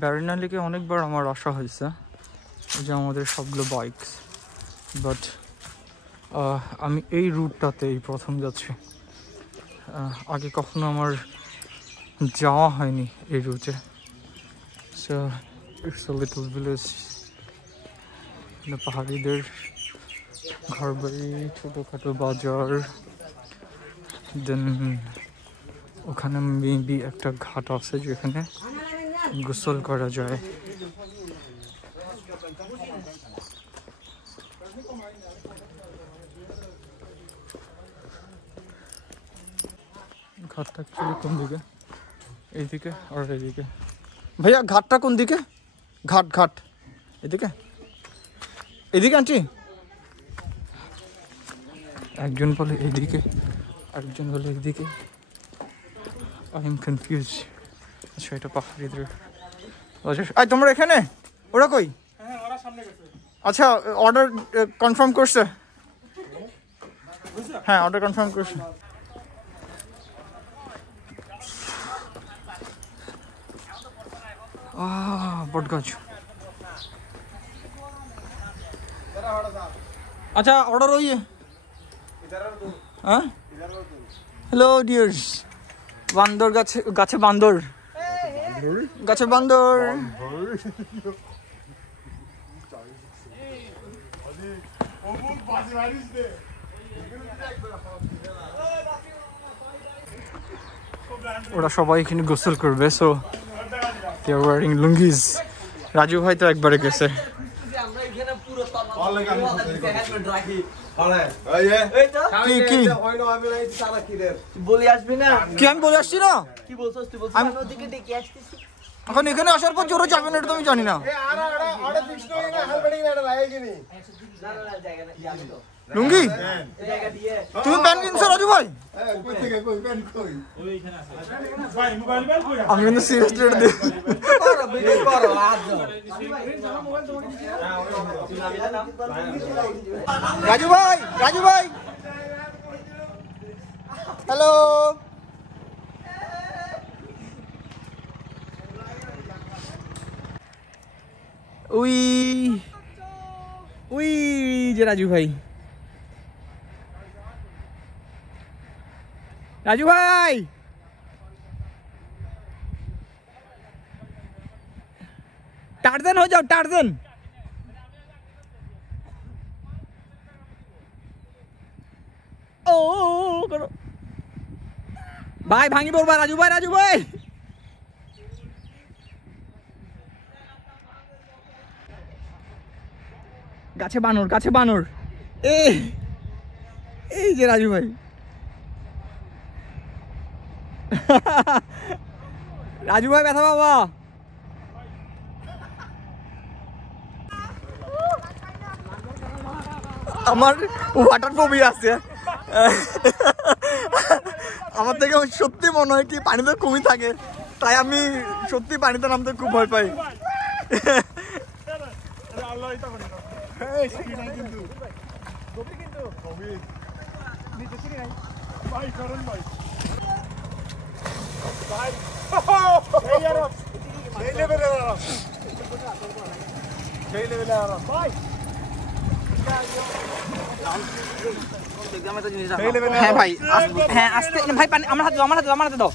ব্যারান্যে লেকে অনেকবার আমার আসা হয়েছে, যে আমাদের সবগুলো বাইকস, বাট আমি এই রুটটাতে এই প্রথম যাচ্ছি। আগে কখনো আমার যাওয়া হয়নি এই রুটে। So it's a little village, পাহাড়িদের ঘরবাড়ি, ছোটোখাটো বাজার, দেন ওখানে মেবি একটা ঘাট আছে যেখানে গোসল করা যায়। ঘাটটা অ্যাকচুয়ালি কোন দিকে? এইদিকে আর এইদিকে? ভাইয়া ঘাটটা কোন দিকে? ঘাট ঘাট এদিকে, এদিকে আন্টি? একজন বলে এদিকে, আরেকজন বলে এদিকে। I am confuse. আচ্ছা এটা পাহাড়িদের। আচ্ছা তোমরা এখানে, ওরা কই? আচ্ছা অর্ডার কনফার্ম করছে? হ্যাঁ অর্ডার কনফার্ম করছে। বট গাছ। अच्छा ऑर्डर हुई है? हाँ हेलो डियर्स, बांदर गाছে গাছে বান্দর, গাছে বান্দর। ওরা সবাই এখানে গোসল করবে, so they are wearing lungis. Raju ভাই তো একবারে গেছে। কি কি বলে আসবি না? কি আমি বলে আসছি না? কি বলছস তুই? বলছিস আমি ওদিকে ডেকে আসতেছি। এখন এখানে আসার পর জোরে যাবে না, এটা তো আমি জানি না। লুঙ্গি তুমি প্যান্ট কিনছো রাজু ভাই? আমি কিন্তু সিরিয়াস রেট দিই। রাজু ভাই, রাজু ভাই হ্যালো। উই উই যে রাজু ভাই, राजू भाई टार्जन हो जाओ, टार्जन। ओ करो भाई, भांगी बोल बा राजू भाई, राजू भाई गाছে বানর, গাছে বানর। এই যে রাজু ভাই, রাজু ভাই ব্যথা বাবা। আমার ওয়াটার ফোবিয়া আছে, আমার থেকে সত্যি মনে হয় কি পানিতে কমই থাকে, তাই আমি সত্যি পানিতে নামতে খুব ভয় পাই। হ্যাঁ ভাই, হ্যাঁ আসতে ভাই, পানি আমার হাতে দাও, আমার হাতে দাও, আমার হাতে দাও।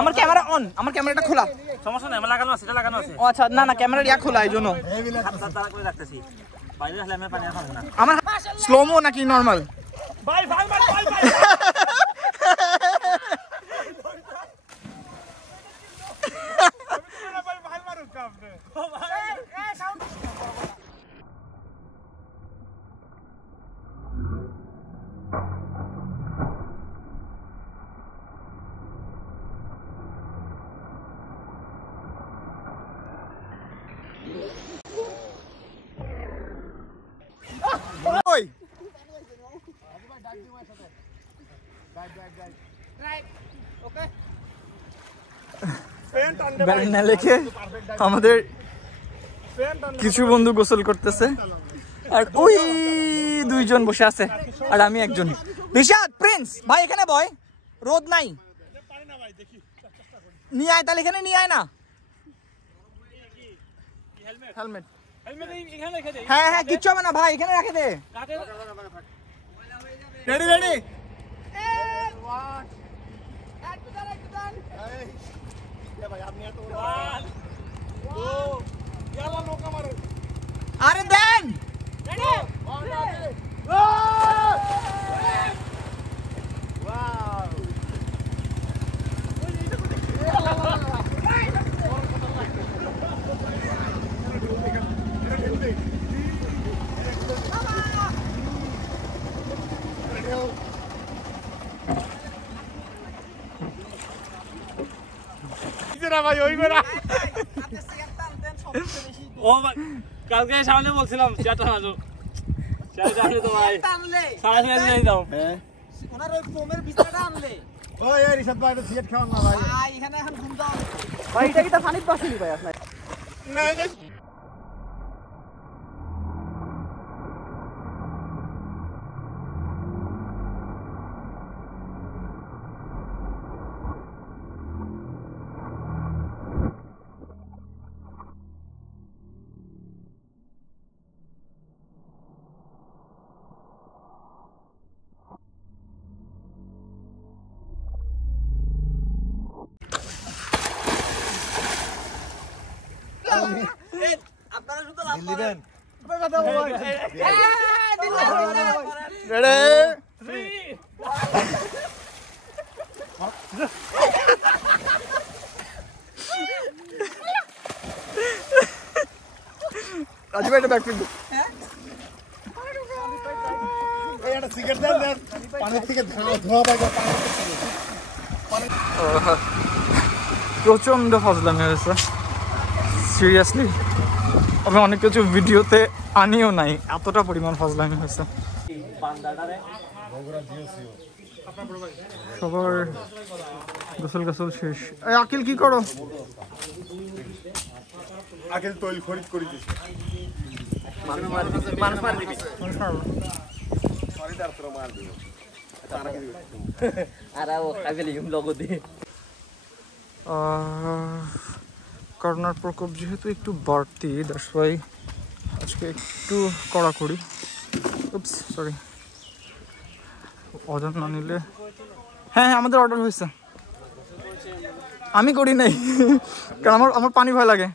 আমার ক্যামেরা অন, আমার ক্যামেরাটা খোলা। সমস্যা নাই, আমার লাগানো আছে, এটা লাগানো আছে। ও আচ্ছা, না না ক্যামেরার ইয়া খোলা, এইজন্য করে রাখতেছি। বাইরে হলে আমি পানি খাবো না। আমার স্লোমো নাকি নরমাল? ভাই ভাই ভাই ভাই ভাই বেরান্যে লেকে আমাদের কিছু বন্ধু গোসল করতেছে, আর ওই দুইজন বসে আছে, আর আমি একজন। ঋষাদ, প্রিন্স ভাই এখানে বয়, রোদ নাই। নিয়ে আয় তাহলে এখানে নিয়ে আয় না হেলমেট হ্যাঁ হ্যাঁ কিচ্ছু হবে না ভাই এখানে রেখে দে রেডি রেডি আরে দেন কালকে সামনে বলছিলাম চেয়ারটা নাজো চেয়ারটা আনলে তো ভাই সারা নিয়ে যাও হ্যাঁ ওনার ওই ফোমের বিছানাটা আনলে ওই এই রিশাদ ভাই তো সিগারেট খাওয়ান না ভাই ভাই এখানে এখন ঘুম দাও ভাই এটা কি তা পানির পাশে ভাই আপনার না আপনারা শুধু লাভ করেন রাজু ভাই এটা ব্যাক ফিল্ড এই একটা সিগারেট দেন পানির থেকে ধোয়া পাই পানি প্রচন্ড ফজলামি হয়েছে সিরিয়াসলি আমি অনেক কিছু ভিডিওতে আনিও নাই এতটা পরিমাণ ফজলামি হয়েছে সবার গোসল গোসল শেষ এই আকিল কি করো আকিল তৈল খরিদ করে দিছে মানুষ মার দিবি খরিদার তো মার দিবে আরে ও আগে লিখুম লোগো দি করোনার প্রকোপ যেহেতু একটু বাড়তি দ্যাটস ওয়াই আজকে একটু কড়াকড়ি উপস সরি অর্ডার না নিলে হ্যাঁ হ্যাঁ আমাদের অর্ডার হয়েছে আমি করি নাই কারণ আমার পানি ভয় লাগে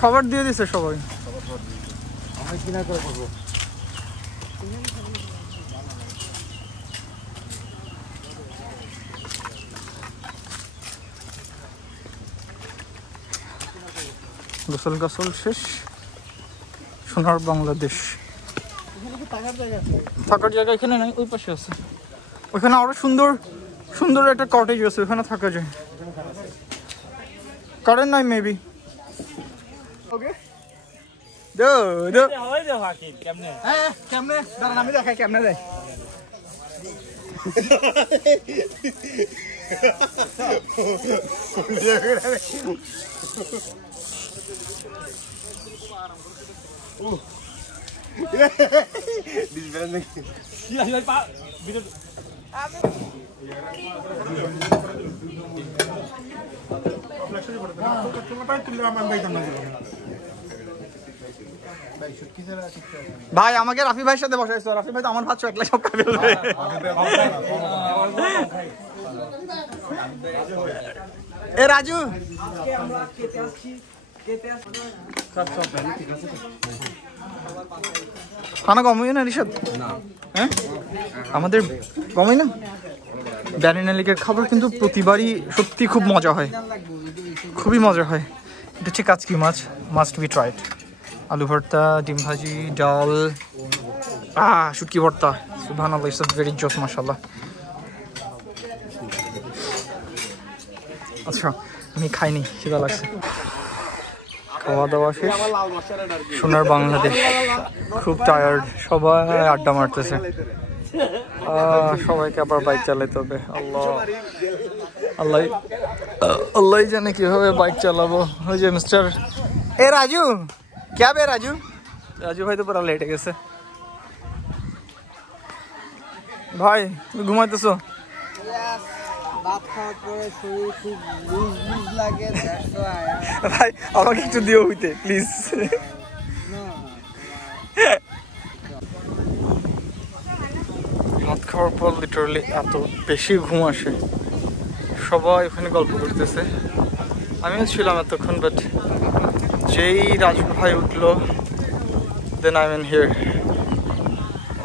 খাবার দিয়ে দিছে সবাই আমি কিনা করে করবো গোসল গোসল শেষ সোনার বাংলাদেশ থাকার জায়গা এখানে নাই ওই পাশে আছে ওইখানে আরো সুন্দর সুন্দর একটা কটেজ আছে ওখানে থাকা যায় কারেন্ট নাই মেবি ওকে দো দো হয় দে হাকিম কেমনে হ্যাঁ কেমনে দাঁড়ান আমি দেখাই কেমনে দেয় ভাই আমাকে রাফি ভাইয়ের সাথে বসাইছো রাফি ভাই তো আমার ভাত একলা সব খাবে এ রাজু খানা কমই না রিশাদ হ্যাঁ আমাদের কমই না ব্যারিনা লেকের খাবার কিন্তু প্রতিবারই সত্যি খুব মজা হয় খুবই মজা হয় এটা হচ্ছে কাচকি মাছ মাস্ট বি ট্রাইড আলু ভর্তা ডিম ভাজি ডাল শুটকি ভর্তা সুবহানাল্লাহ ইটস ভেরি জোস মাশাআল্লাহ আচ্ছা আমি খাইনি খিদা লাগছে খাওয়া দাওয়া শেষ সোনার বাংলাদেশ খুব টায়ার্ড সবাই আড্ডা মারতেছে সবাইকে আবার বাইক চালাতে হবে আল্লাহ আল্লাহ আল্লাহ জানে কিভাবে বাইক চালাবো ওই যে মিস্টার এ রাজু क्या बे राजू राजू भाई तो पूरा लेट गए ভাই তুমি ঘুমাইতেছো? ভাত খাওয়ার পরে শরীর খুব লুজ লুজ লাগে, ভাই আমাকে একটু দিও হইতে প্লিজ। ভাত খাওয়ার পর লিটারালি এত বেশি ঘুম আসে, সবাই ওখানে গল্প করতেছে, আমিও ছিলাম এতক্ষণ, বাট যেই রাজু ভাই উঠলো দেন আই এম হিয়ার।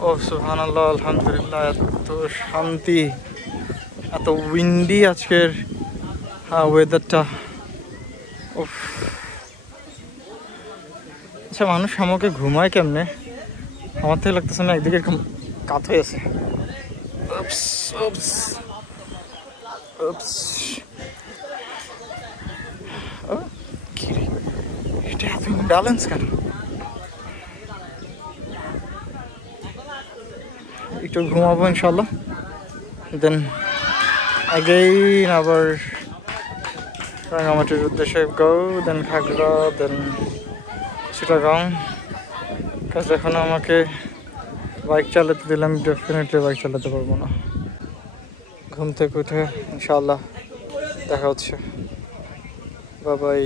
ও সুবহানাল্লাহ, আলহামদুলিল্লাহ, এত শান্তি, এত উইন্ডি আজকের ওয়েদারটা। আচ্ছা মানুষ আমাকে ঘুমায় কেমনে? আমার থেকে লাগতেছে না একদিকে এরকম কাত হয়ে আছে। এটা এত ব্যালেন্স কেন? একটু ঘুমাবো ইনশাল্লাহ, দেন again আবার রাঙ্গামাটির উদ্দেশ্যে গো, দেন খাগড়া, দেন চিটাগাং। কাজ এখন আমাকে বাইক চালাতে দিলাম, ডেফিনেটলি বাইক চালাতে পারবো না। ঘুম থেকে উঠে ইনশাআল্লাহ দেখা হচ্ছে, বাই বাই।